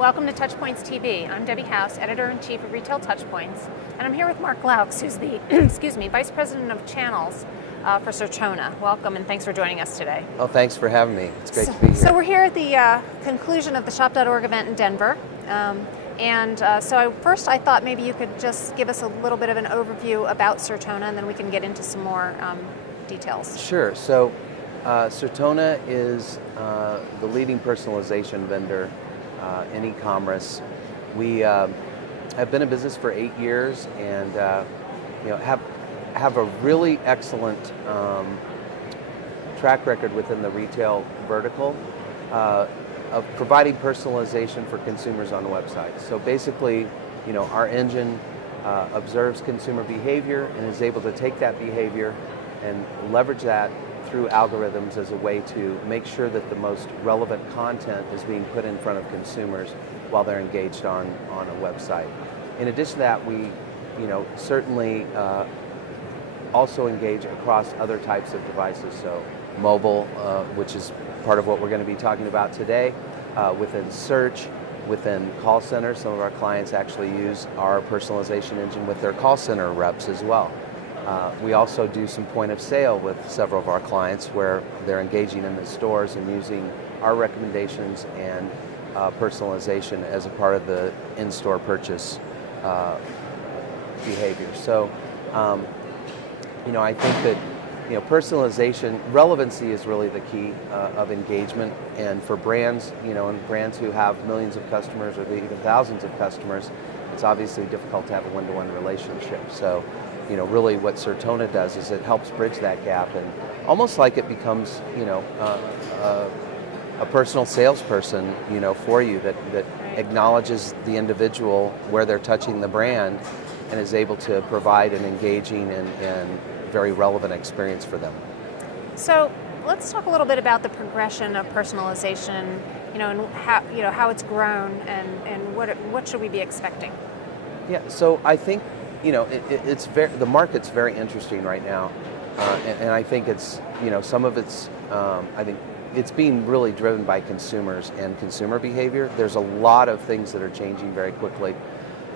Welcome to TouchPoints TV. I'm Debbie House, Editor-in-Chief of Retail TouchPoints, and I'm here with Mark Loucks, who's the Vice President of Channels for Certona. Welcome, and thanks for joining us today. Oh, thanks for having me. It's great to be here. So we're here at the conclusion of the Shop.org event in Denver. First I thought maybe you could just give us a little bit of an overview about Certona, and then we can get into some more details. Sure. So Certona is the leading personalization vendor in e-commerce. We have been in business for 8 years, and have a really excellent track record within the retail vertical of providing personalization for consumers on the website. So basically, our engine observes consumer behavior and is able to take that behavior and leverage that through algorithms as a way to make sure that the most relevant content is being put in front of consumers while they're engaged on a website. In addition to that, we certainly also engage across other types of devices, so mobile, which is part of what we're going to be talking about today, within search, within call centers. Some of our clients actually use our personalization engine with their call center reps as well. We also do some point of sale with several of our clients where they're engaging in the stores and using our recommendations and personalization as a part of the in-store purchase behavior. So, I think that personalization, relevancy is really the key of engagement, and for brands, and brands who have millions of customers or even thousands of customers, it's obviously difficult to have a one-to-one relationship. So, really what Certona does is it helps bridge that gap, and almost like it becomes, a personal salesperson, for you that acknowledges the individual where they're touching the brand and is able to provide an engaging and very relevant experience for them. So let's talk a little bit about the progression of personalization, and how it's grown, and what should we be expecting? Yeah, so I think it's the market's very interesting right now, and I think it's some of it's I think it's being really driven by consumers and consumer behavior. There's a lot of things that are changing very quickly.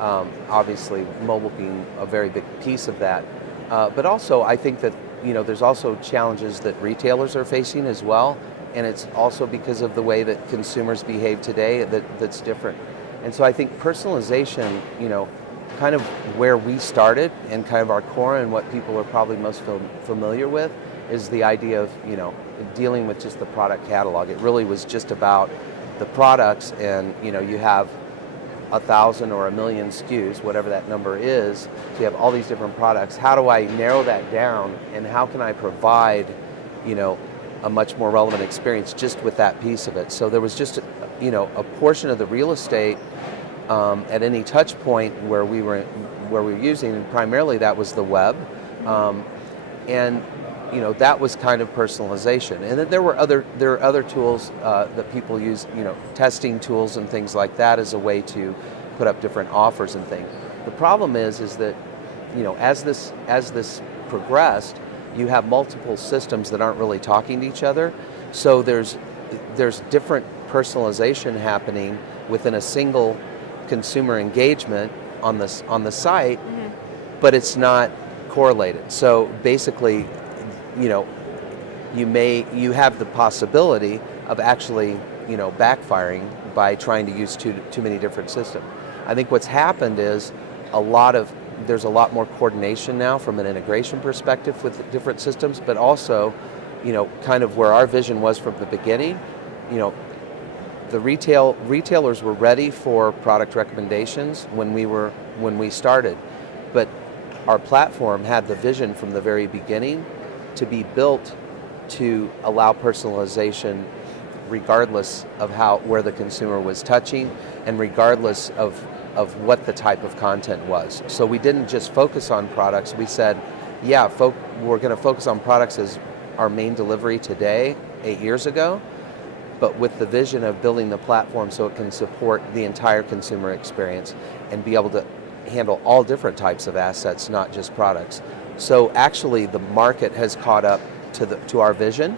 Obviously, mobile being a very big piece of that, but also I think that there's also challenges that retailers are facing as well, and it's also because of the way that consumers behave today that's different. And so I think personalization, kind of where we started and kind of our core and what people are probably most familiar with is the idea of dealing with just the product catalog. It really was just about the products, and you have 1,000 or 1,000,000 SKUs, whatever that number is. So you have all these different products. How do I narrow that down, and how can I provide a much more relevant experience just with that piece of it? So there was just a portion of the real estate at any touch point where we were using, and primarily that was the web, and that was kind of personalization. And then there are other tools that people use, testing tools and things like that as a way to put up different offers and things. The problem is that as this progressed, you have multiple systems that aren't really talking to each other. So there's different personalization happening within a single consumer engagement on the site, mm-hmm. but it's not correlated. So basically, you have the possibility of actually backfiring by trying to use too many different systems. I think what's happened is there's a lot more coordination now from an integration perspective with different systems, but also kind of where our vision was from the beginning, the retailers were ready for product recommendations when we started, but our platform had the vision from the very beginning to be built to allow personalization regardless of where the consumer was touching and regardless of what the type of content was. So we didn't just focus on products. We said, we're going to focus on products as our main delivery today, 8 years ago, but with the vision of building the platform so it can support the entire consumer experience and be able to handle all different types of assets, not just products. So actually the market has caught up to our vision,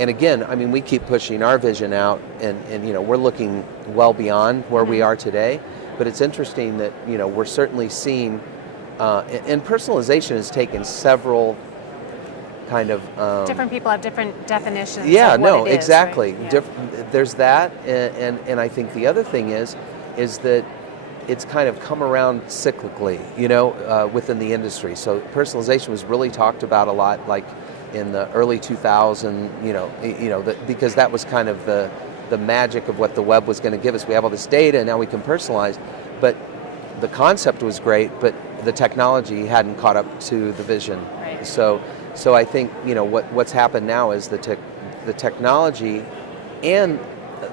And again, I mean, we keep pushing our vision out, and you know, we're looking well beyond where we are today. But it's interesting that, you know, we're certainly seeing, and personalization has taken several kind of different people have different definitions. Yeah, of what no, it is, exactly. right? Yeah. There's that, and I think the other thing is that it's kind of come around cyclically, you know, within the industry. So personalization was really talked about a lot, like in the early 2000s, because that was kind of the magic of what the web was going to give us. We have all this data, and now we can personalize. But the concept was great, but the technology hadn't caught up to the vision. Right. So I think, you know, what's happened now is the technology and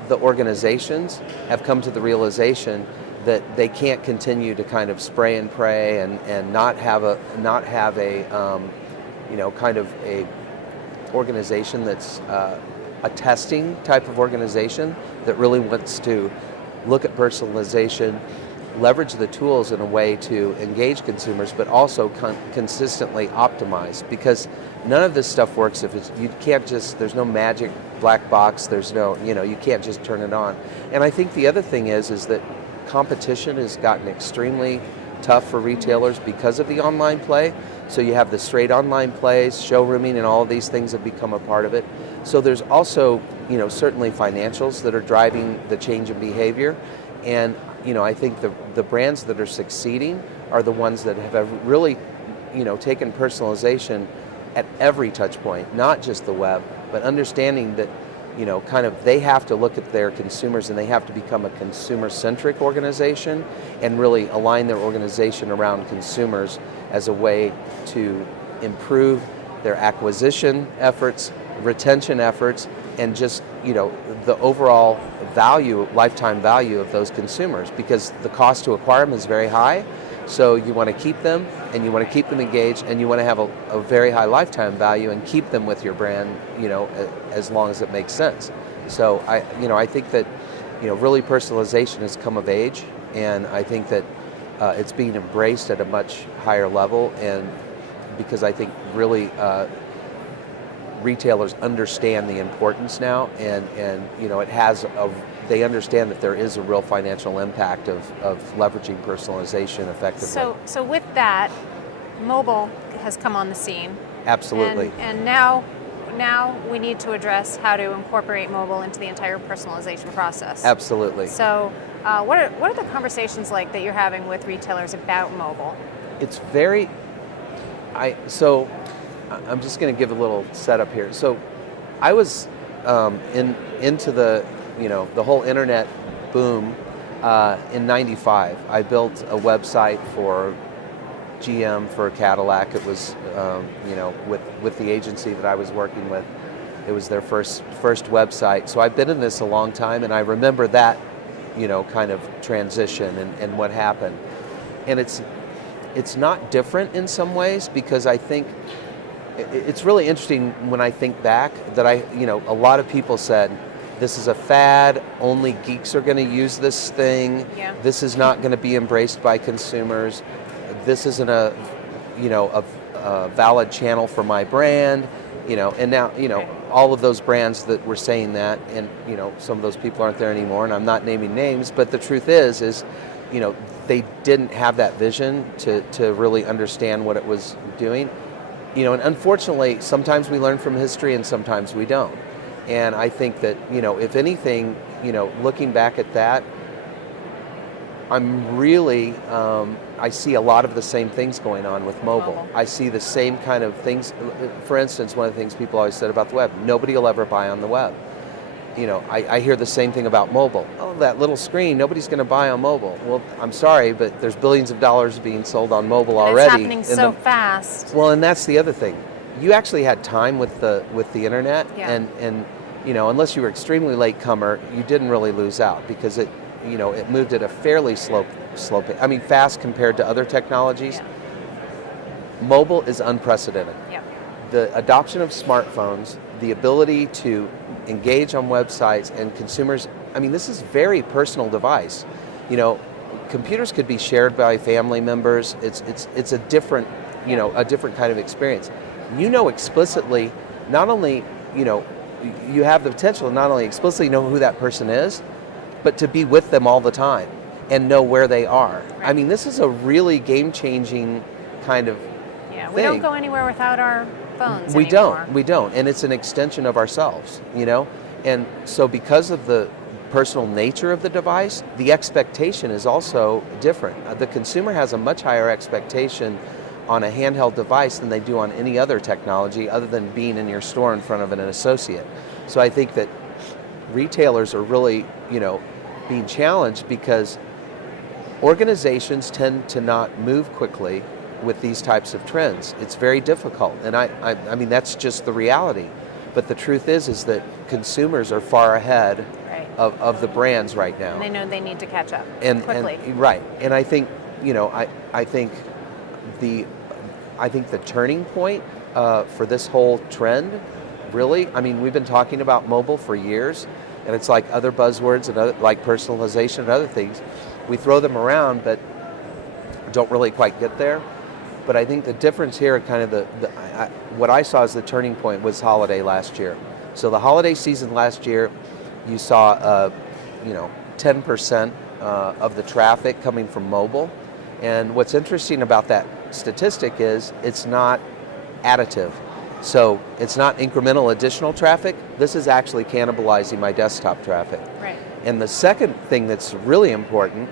the organizations have come to the realization that they can't continue to kind of spray and pray and not have a kind of a organization that's a testing type of organization that really wants to look at personalization, leverage the tools in a way to engage consumers, but also consistently optimize, because none of this stuff works if you can't just, there's no magic black box, there's no, you know, you can't just turn it on. And I think the other thing is that competition has gotten extremely tough for retailers because of the online play. So you have the straight online plays, showrooming, and all of these things have become a part of it. So there's also, you know, certainly financials that are driving the change in behavior. And, you know, I think the brands that are succeeding are the ones that have really, you know, taken personalization at every touch point, not just the web, but understanding that, you know, kind of they have to look at their consumers and they have to become a consumer-centric organization and really align their organization around consumers as a way to improve their acquisition efforts, retention efforts, and just, you know, the overall value, lifetime value of those consumers, because the cost to acquire them is very high. So you want to keep them, and you want to keep them engaged, and you want to have a very high lifetime value and keep them with your brand, you know, as long as it makes sense. So I think that, you know, really personalization has come of age, and I think that it's being embraced at a much higher level, and because I think really retailers understand the importance now, and you know, they understand that there is a real financial impact of leveraging personalization effectively. So with that, mobile has come on the scene. Absolutely. And now we need to address how to incorporate mobile into the entire personalization process. Absolutely. So what are the conversations like that you're having with retailers about mobile? It's very, I'm just going to give a little setup here. So I was into the, you know, the whole internet boom in '95. I built a website for GM for Cadillac. It was, you know, with the agency that I was working with. It was their first website. So I've been in this a long time, and I remember that, you know, kind of transition and what happened. And it's not different in some ways, because I think it's really interesting when I think back that a lot of people said, this is a fad, only geeks are going to use this thing, yeah. This is not going to be embraced by consumers, this isn't a valid channel for my brand, you know, and now, you know, all of those brands that were saying that, and, you know, some of those people aren't there anymore, and I'm not naming names, but the truth is, you know, they didn't have that vision to really understand what it was doing. You know, and unfortunately, sometimes we learn from history and sometimes we don't. And I think that, you know, if anything, you know, looking back at that, I'm really, I see a lot of the same things going on with mobile. I see the same kind of things. For instance, one of the things people always said about the web, nobody will ever buy on the web. You know, I hear the same thing about mobile. Oh, that little screen, nobody's going to buy on mobile. Well, I'm sorry, but there's billions of dollars being sold on mobile already. It's happening so fast. Well, and that's the other thing. You actually had time with the internet, yeah. and you know, unless you were extremely late comer, you didn't really lose out, because it moved at a fairly slow pace. I mean, fast compared to other technologies. Yeah. Mobile is unprecedented. Yeah. The adoption of smartphones, the ability to engage on websites and consumers, I mean, this is a very personal device. You know, computers could be shared by family members. It's a different, you know, a different kind of experience. You know explicitly, not only, you know, you have the potential to not only explicitly know who that person is, but to be with them all the time and know where they are. Right. I mean, this is a really game-changing kind of Yeah, thing. we don't go anywhere without our phones We anymore. don't, and it's an extension of ourselves, And so because of the personal nature of the device, the expectation is also different. The consumer has a much higher expectation on a handheld device than they do on any other technology other than being in your store in front of an associate. So I think that retailers are really, being challenged because organizations tend to not move quickly with these types of trends. It's very difficult, and I mean that's just the reality. But the truth is that consumers are far ahead of the brands right now. And they know they need to catch up quickly. Right, and I think I think the turning point for this whole trend, really, I mean, we've been talking about mobile for years, and it's like other buzzwords and like personalization and other things. We throw them around, but don't really quite get there. But I think the difference here, kind of what I saw as the turning point was holiday last year. So the holiday season last year, you saw 10% of the traffic coming from mobile. And what's interesting about that statistic is it's not additive. So it's not incremental additional traffic. This is actually cannibalizing my desktop traffic. Right. And the second thing that's really important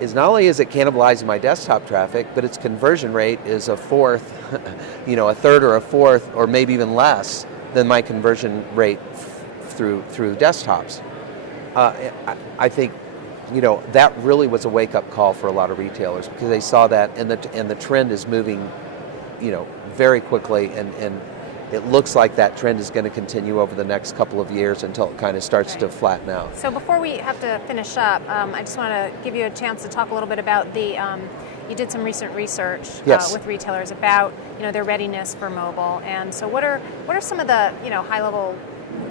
is not only is it cannibalizing my desktop traffic, but its conversion rate is a fourth, a third or a fourth, or maybe even less than my conversion rate through desktops. I think that really was a wake-up call for a lot of retailers because they saw that, and the trend is moving, very quickly, and it looks like that trend is going to continue over the next couple of years until it kind of starts to flatten out. So before we have to finish up, I just want to give you a chance to talk a little bit about you did some recent research with retailers about their readiness for mobile, and so what are some of the high-level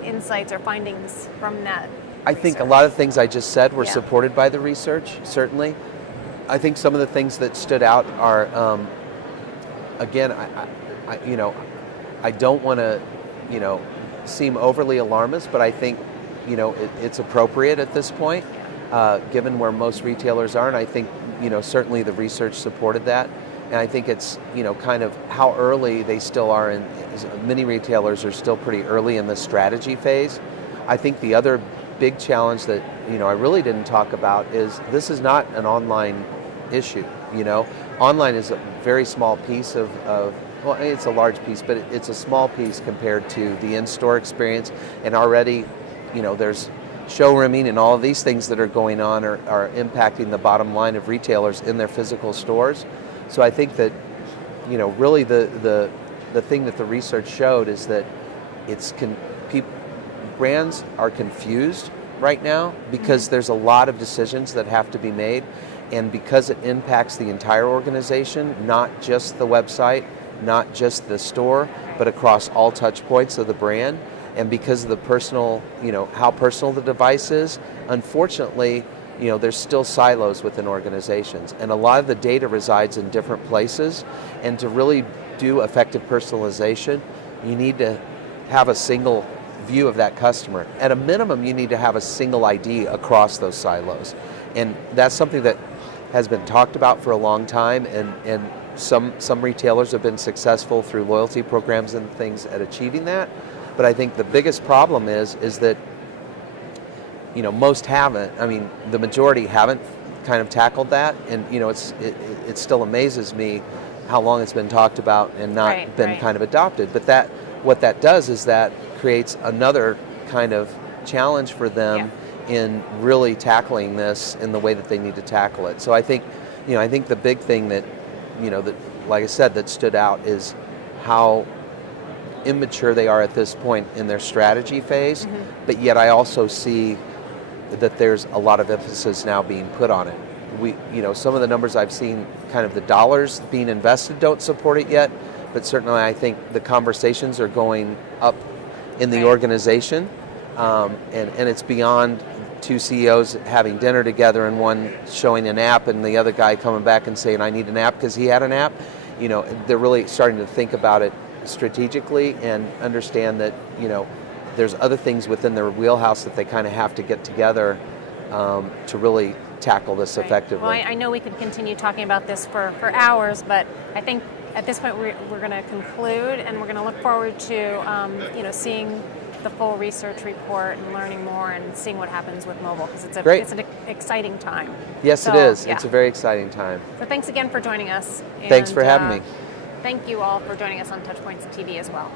insights or findings from that? I think a lot of things I just said were supported by the research, certainly. I think some of the things that stood out are, again, I don't want to, seem overly alarmist, but I think, it's appropriate at this point, given where most retailers are, and I think, certainly the research supported that. And I think it's, kind of how early they still are in, many retailers are still pretty early in the strategy phase. I think the other big challenge that, I really didn't talk about is this is not an online issue, Online is a very small piece of well, it's a large piece, but it's a small piece compared to the in-store experience. And already, there's showrooming and all of these things that are going on are impacting the bottom line of retailers in their physical stores. So I think that, really the thing that the research showed is that brands are confused right now because there's a lot of decisions that have to be made, and because it impacts the entire organization, not just the website, not just the store, but across all touch points of the brand. And because of the personal, how personal the device is, unfortunately, there's still silos within organizations. And a lot of the data resides in different places. And to really do effective personalization, you need to have a single view of that customer. At a minimum, you need to have a single ID across those silos. And that's something that has been talked about for a long time, and some retailers have been successful through loyalty programs and things at achieving that. But I think the biggest problem is that most haven't. I mean, the majority haven't kind of tackled that, and it still amazes me how long it's been talked about and not been kind of adopted. But what that does is that creates another kind of challenge for them in really tackling this in the way that they need to tackle it. So I think the big thing that that, like I said, that stood out is how immature they are at this point in their strategy phase, but yet I also see that there's a lot of emphasis now being put on it. Some of the numbers I've seen, kind of the dollars being invested don't support it yet, but certainly I think the conversations are going up in the organization, and it's beyond two CEOs having dinner together and one showing an app and the other guy coming back and saying, I need an app because he had an app. They're really starting to think about it strategically and understand that, there's other things within their wheelhouse that they kind of have to get together to really tackle this effectively. Well, I know we could continue talking about this for hours, but I think at this point we're going to conclude, and we're going to look forward to seeing the full research report and learning more and seeing what happens with mobile, because it's an exciting time. Yes, it is. Yeah. It's a very exciting time. So thanks again for joining us. Thanks for having me. Thank you all for joining us on TouchPoints TV as well.